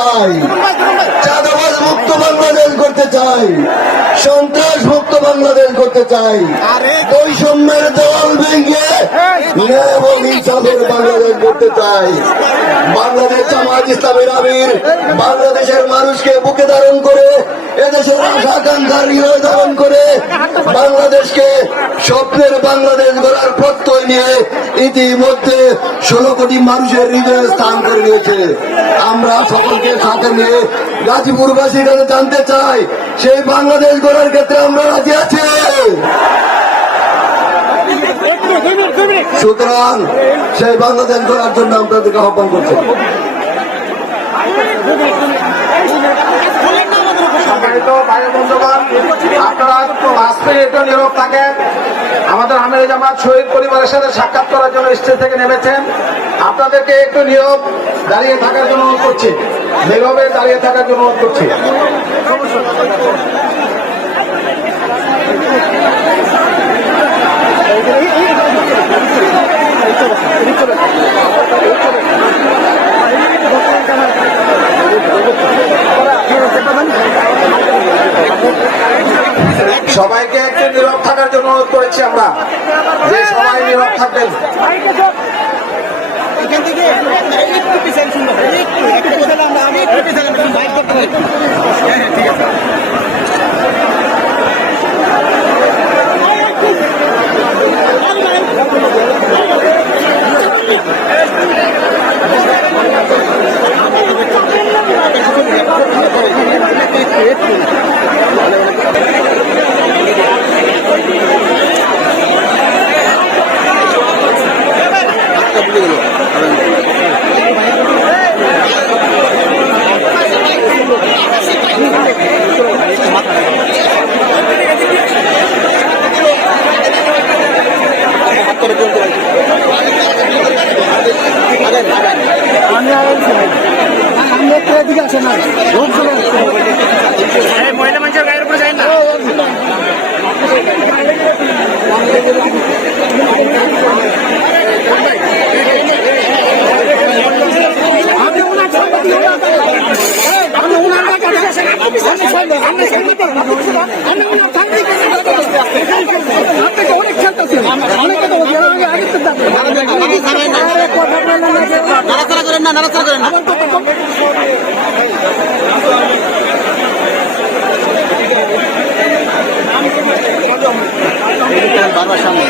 চাই, চাঁদাবাজ মুক্ত বাংলাদেশ করতে চাই, সন্ত্রাস মুক্ত বাংলাদেশ করতে চাই, বৈষম্যের দল ভেঙে ন্যায় এবং ইনসাফের বাংলাদেশ করতে চাই। বাংলাদেশ জামায়াত ইসলামের আমির বাংলাদেশের মানুষকে বুকে ধারণ করে, এদেশের আশা আকাঙ্ক্ষার হৃদয় ধারণ করে বাংলাদেশকে স্বপ্নের বাংলাদেশ গড়ার প্রত্যয় নিয়ে ইতিমধ্যে 16 কোটি মানুষের হৃদয়ে স্থান করে নিয়েছে। আমরা সকলকে সাথে নিয়ে গাজীপুরবাসীর কাছে জানতে চাই, সেই বাংলাদেশ গড়ার ক্ষেত্রে আমরা রাজি আছি। সুতরাং সেই বাংলাদেশ গড়ার জন্য আপনাদেরকে আহ্বান করছি। সম্মানিত ভাই বন্ধুগণ, আপনারা 5 মিনিট নীরব থাকেন। আমাদের আমির জামাত শহীদ পরিবারের সাথে সাক্ষাৎ করার জন্য স্টেজ থেকে নেমেছেন। আপনাদেরকে একটু নীরব দাঁড়িয়ে থাকার জন্য অনুরোধ করছি, নীরবে দাঁড়িয়ে থাকার জন্য অনুরোধ করছি। সবাইকে একটু নীরব থাকার জন্য অনুরোধ করেছি আমরা, যে সবাই নীরব থাকবেন। এখান থেকে একটু পিছনে শুনবো, একটু পিছনে আমি একটু পিছনে বাইক করতে পারি। হ্যাঁ ঠিক আছে। মহিলা মানুষের গায়ের উপরে যায় না। নাড়াচাড়া করেন না, নাড়াচাড়া করেন না। বারবার সামনে